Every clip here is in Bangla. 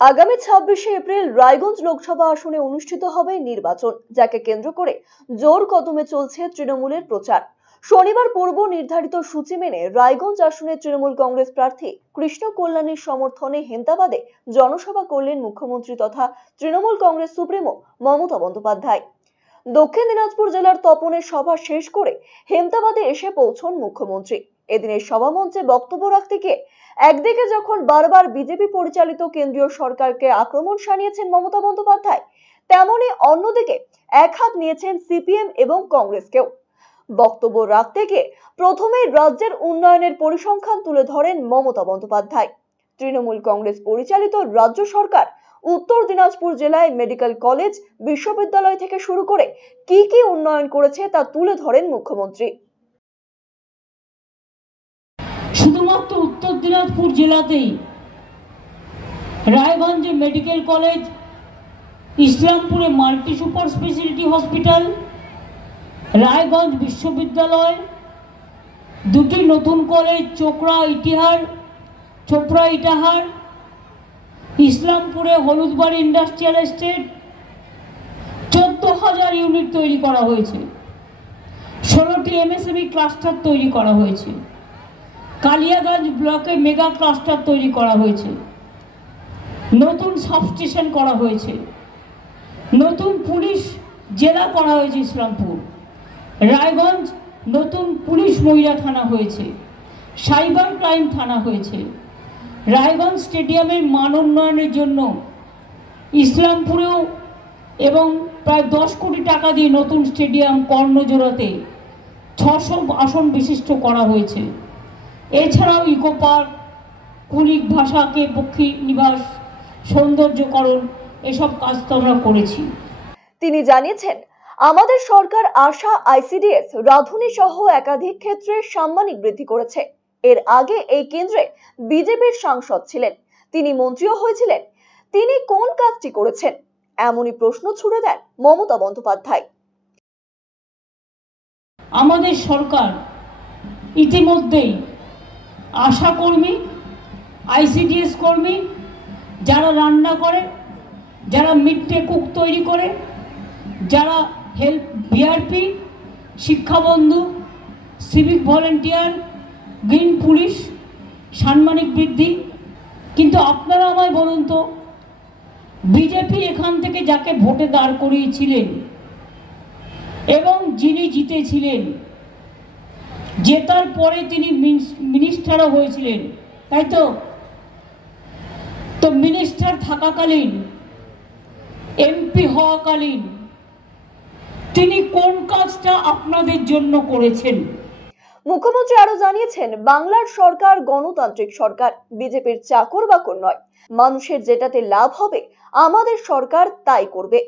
আগামী 26শে এপ্রিল রায়গঞ্জ লোকসভা আসনে অনুষ্ঠিত হবে নির্বাচন, যাকে কেন্দ্র করে জোর কদমে চলছে তৃণমূলের প্রচার। শনিবার পূর্ব নির্ধারিত সূচি মেনে রায়গঞ্জ আসনে তৃণমূল কংগ্রেস প্রার্থী কৃষ্ণ কল্যাণীর সমর্থনে হেমতাবাদে জনসভা করলেন মুখ্যমন্ত্রী তথা তৃণমূল কংগ্রেস সুপ্রিমো মমতা বন্দ্যোপাধ্যায়। দক্ষিণ দিনাজপুর জেলার তপনে সভা শেষ করে হেমতাবাদে এসে পৌঁছন মুখ্যমন্ত্রী। এদিনের সভামঞ্চে বক্তব্য রাখতে গিয়ে একদিকে যখন বারবার বিজেপি পরিচালিত কেন্দ্রীয় সরকারকে আক্রমণ শানিয়েছেন মমতা বন্দ্যোপাধ্যায়, তেমনি অন্যদিকে এক হাত নিয়েছেন সিপিএম এবং কংগ্রেসকেও। বক্তব্য রাখতে গিয়ে প্রথমেই রাজ্যের উন্নয়নের পরিসংখ্যান তুলে ধরেন মমতা বন্দ্যোপাধ্যায়। তৃণমূল কংগ্রেস পরিচালিত রাজ্য সরকার উত্তর দিনাজপুর জেলায় মেডিকেল কলেজ, বিশ্ববিদ্যালয় থেকে শুরু করে কি উন্নয়ন করেছে তা তুলে ধরেন মুখ্যমন্ত্রী। শুধুমাত্র উত্তর দিনাজপুর জেলাতেই রায়গঞ্জে মেডিকেল কলেজ, ইসলামপুরে multi super speciality hospital, Raiganj বিশ্ববিদ্যালয়, দুটি নতুন কলেজ চোপড়া ইটাহার, ইসলামপুরে হলুদবাড়ি ইন্ডাস্ট্রিয়াল এস্টেট, 14,000 ইউনিট তৈরি করা হয়েছে, 16টি এমএসএমই ক্লাস্টার তৈরি করা হয়েছে, কালিয়াগঞ্জ ব্লকে মেগা ক্লাস্টার তৈরি করা হয়েছে, নতুন সাবস্টেশন করা হয়েছে, নতুন পুলিশ জেলা করা হয়েছে ইসলামপুর, রায়গঞ্জ নতুন পুলিশ মহিলা থানা হয়েছে, সাইবার ক্রাইম থানা হয়েছে, রায়গঞ্জ স্টেডিয়ামের মান উন্নয়নের জন্য ইসলামপুরেও এবং প্রায় 10 কোটি টাকা দিয়ে নতুন স্টেডিয়াম কর্ণজোড়াতে 600 আসন বিশিষ্ট করা হয়েছে। এছাড়াও ইকো পার্ক, কুলিক ভাষাকে পক্ষী নিবাস, সৌন্দর্যকরণ, এসব কাজ তো আমরা করেছি। তিনি জানিয়েছেন, আমাদের সরকার আশা, আইসিডিএস, রাধুনী সহ একাধিক ক্ষেত্রে সাম্মানিক বৃদ্ধি করেছে। এর আগে এই কেন্দ্রে বিজেপির সাংসদ ছিলেন, তিনি মন্ত্রীও হয়েছিলেন। তিনি কোন কাজটি করেছেন, এমনই প্রশ্ন ছুড়ে দেন মমতা বন্দ্যোপাধ্যায়। আমাদের সরকার ইতিমধ্যেই আশা কর্মী, আইসিডিএস কর্মী, যারা রান্না করে, যারা মিড ডে কুক তৈরি করে, যারা help VRP, Shikshabandhu, civic volunteer, green police, সাম্মানিক বৃদ্ধি। কিন্তু আপনারা আমায় বলুন তো, বিজেপি এখান থেকে যাকে ভোটে দাঁড় করিয়েছিলেন এবং যিনি জিতেছিলেন, জেতার পরে তিনি মিনিস্টারও হয়েছিলেন, তাই তো? তো মিনিস্টার থাকাকালীন, এমপি হওয়াকালীন তিনি কোন কাজটা আপনাদের জন্য করেছেন? মুখ্যমন্ত্রী আরো জানিয়েছেন, বাংলার সরকার গণতান্ত্রিক সরকার, বিজেপির চাকর বাকর নয়। মানুষের যেটাতে লাভ হবে আমাদের সরকার তাই করবে।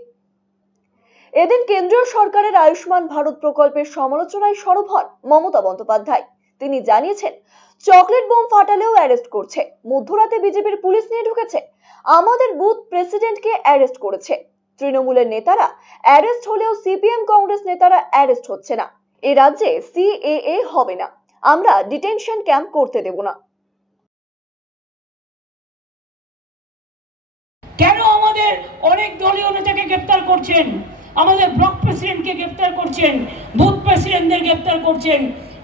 এদিন কেন্দ্রীয় সরকারের আয়ুষ্মান ভারত প্রকল্পের সমালোচনায় সরব হন মমতা বন্দ্যোপাধ্যায়। তিনি জানিয়েছেন, চকলেট বোম ফাটালেও অ্যারেস্ট করছে, মধ্যরাতে বিজেপির পুলিশ নিয়ে ঢুকেছে, আমাদের বুথ প্রেসিডেন্টকে অ্যারেস্ট করেছে। তৃণমূলের নেতারা অ্যারেস্ট হলেও সিপিএম কংগ্রেস নেতারা অ্যারেস্ট হচ্ছে না। এই রাজ্যে সিএএ হবে না, আমরা ডিটেনশন ক্যাম্প করতে দেব না। কেন আমাদের অনেক দলীয় নেতাকে গ্রেফতার করছেন, আমাদের ব্লক প্রেসিডেন্টকে গ্রেফতার করছেন, বুথ প্রেসিডেন্টদের গ্রেফতার করছেন,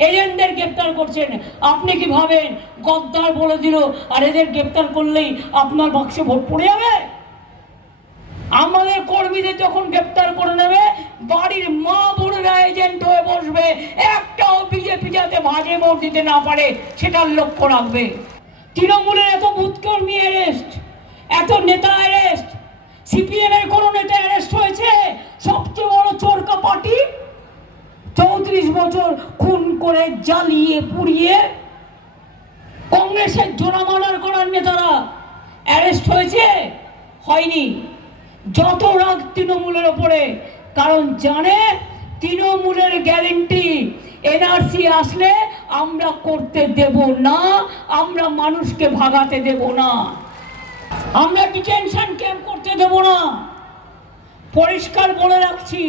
এজেন্টদের গ্রেফতার করছেন? আপনি কি ভাবেন গদ্দার বলে দিল আর এদের গ্রেফতার করলেই আপনার বাক্সে ভোট পড়ে যাবে? আমাদের কর্মীদের যখন গ্রেফতার করে নেবে, বাড়ির মা বোনেরা এজেন্ট হয়ে বসবে, একটাও বিজেপি যাতে ভাগে ভোট দিতে না পারে সেটার লক্ষ্য রাখবে। তৃণমূলের এত বুথ কর্মী অ্যারেস্ট, এত নেতা অ্যারেস্ট, সিপিএম এর কোন নেতা অ্যারেস্ট হয়েছে? সবচেয়ে বড় চোরকা পার্টি 34 বছর খুন করে জ্বালিয়ে পুড়িয়ে কংগ্রেসের জোড়া মার্ডার করার নেতারা অ্যারেস্ট হয়েছে? হয়নি। যত রাগ তৃণমূলের ওপরে, কারণ জানে তৃণমূলের গ্যারেন্টি এনআরসি আসলে আমরা করতে দেব না, আমরা মানুষকে ভাগাতে দেব না, আমরা ডিটেনশন ক্যাম্প করতে দেব না। পরিষ্কার বলে রাখছি,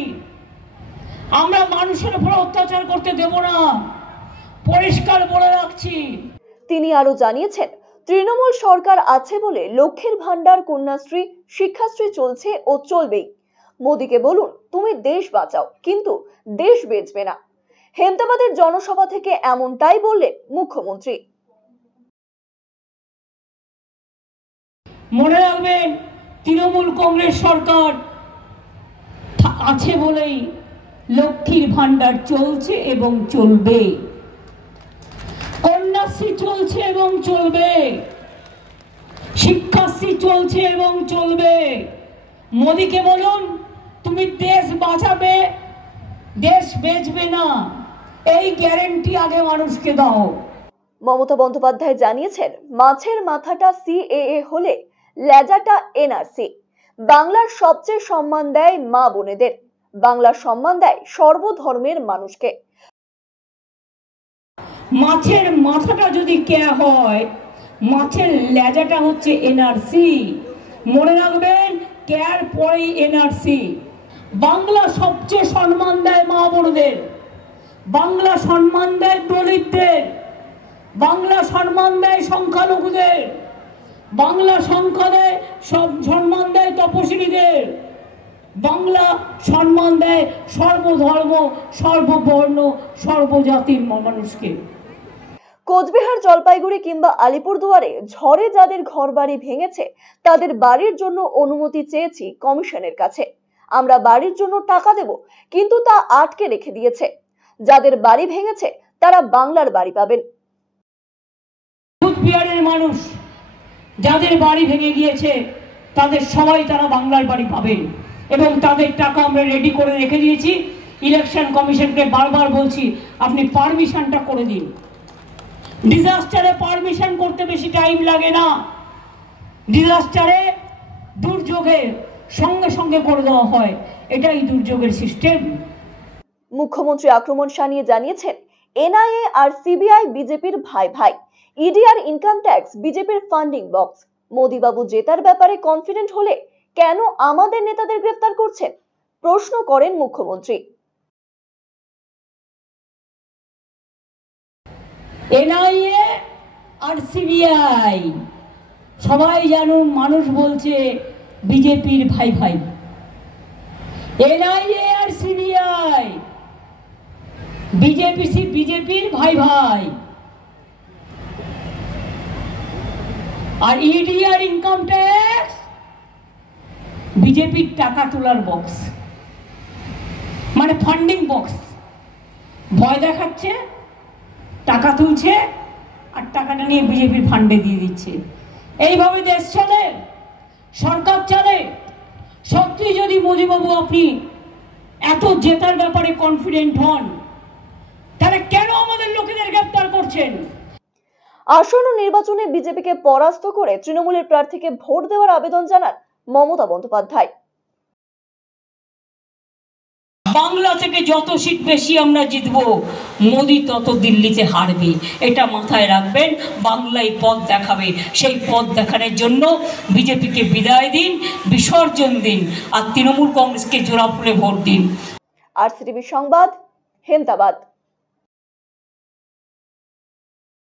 আমরা মানুষের উপর অত্যাচার করতে দেব না, পরিষ্কার বলে রাখছি। তিনি আরো জানিয়েছেন, তৃণমূল সরকার আছে বলে লক্ষ্মীর ভান্ডার, কন্যাশ্রী, শিক্ষাশ্রী চলছে ও চলবেই। মোদীকে বলুন তুমি দেশ বাঁচাও, কিন্তু দেশ বেচবে না। হেমতাবাদের জনসভা থেকে এমনটাই বললেন মুখ্যমন্ত্রী। মনে রাখবেন, তৃণমূল কংগ্রেস সরকার আছে বলেই লক্ষ্মীর ভান্ডার চলছে এবং চলবে, কন্যাশ্রী চলছে এবং চলবে, শিক্ষাশ্রী চলছে এবং চলবে। মোদীকে বলুন তুমি দেশ বাঁচাবে, দেশ বেচবে না, এই গ্যারান্টি আগে মানুষকে দাও। মমতা বন্দ্যোপাধ্যায় জানিয়েছেন, মাছের মাথাটা সিএএ হলে লেজাটা এনআরসি। বাংলার সবচেয়ে সম্মান দেয় মা বোনেদের, বাংলার সম্মান দেয় সর্বধর্মের মানুষকে। মাছের মাথাটা যদি কে হয়, মাছের লেজাটা হচ্ছে এনআরসি। মনে রাখবেন, কেয়ার পরেই এনআরসি। বাংলা সবচেয়ে সম্মান দেয় মা বোনদের, বাংলা সম্মান দেয় দলিতদের, বাংলা সম্মান দেয় সংখ্যালঘুদের, বাংলা সম্মান দেয় তপশিলীদের, বাংলা সম্মান দেয় সর্বধর্ম, সর্ববর্ণ, সর্বজাতির মানুষকে। কোচবিহার, জলপাইগুড়ি কিংবা আলিপুরদুয়ারে ঝড়ে যাদের ঘরবাড়ি ভেঙেছে তাদের বাড়ির জন্য অনুমতি চেয়েছি কমিশনের কাছে। আমরা বাড়ির জন্য টাকা দেব, কিন্তু তা আটকে রেখে দিয়েছে। যাদের বাড়ি ভেঙেছে তারা বাংলার বাড়ি পাবেন। কোচবিহারের মানুষ যাদের বাড়ি ভেঙে গিয়েছে তাদের সবাই তারা বাংলার বাড়ি পাবেন, এবং তাদের টাকা আমরা রেডি করে রেখে দিয়েছি। ইলেকশন কমিশনকে বারবার বলছি আপনি পারমিশনটা করে দিন। ডিজাস্টারে পারমিশন করতে বেশি টাইম লাগে না, ডিজাস্টারে দুর্যোগে সঙ্গে সঙ্গে করে দেওয়া হয়, এটাই দুর্যোগের সিস্টেম। মুখ্যমন্ত্রী আক্রমণ শানিয়ে জানিয়েছেন, এনআইএ আর সিবিআই বিজেপির ভাই ভাই, ইডি আর ইনকাম ট্যাক্স বিজেপির ফান্ডিং বক্স। মোদীবাবু জেতার ব্যাপারে কনফিডেন্ট হলে কেন আমাদের নেতাদের গ্রেফতার করছেন, প্রশ্ন করেন মুখ্যমন্ত্রী। এনআইএ আর সিবিআই সবাই জানুন, মানুষ বলছে বিজেপির ভাই ভাই। এনআইএ আর সিবিআই বিজেপির ভাই ভাই, আর ইডি আর ইনকাম ট্যাক্স বিজেপির টাকা তোলার বক্স, মানে ফান্ডিং বক্স। ভয় দেখাচ্ছে, টাকা তুলছে, আর টাকাটা নিয়ে বিজেপির ফান্ডে দিয়ে দিচ্ছে। এইভাবে দেশ চলে, সরকার চলে। সত্যি যদি মোদীবাবু আপনি এত জেতার ব্যাপারে কনফিডেন্ট হন, তাহলে কেন আমাদের লোকেদের গ্রেফতার করছেন? আসন্ন নির্বাচনে বিজেপিকে পরাস্ত করে তৃণমূলের প্রার্থীকে ভোট দেওয়ার আবেদন জানান মমতা বন্দ্যোপাধ্যায়। বাংলা থেকে যত সিট বেশি আমরা জিতবো, মোদি তত দিল্লিতে হারবে, এটা মাথায় রাখবেন। বাংলায় পথ দেখাবে, সেই পথ দেখানোর জন্য বিজেপিকে বিদায় দিন, বিসর্জন দিন, আর তৃণমূল কংগ্রেসকে জোড়া ফুলে ভোট দিন। আরসিটিভি সংবাদ, হেমতাবাদ।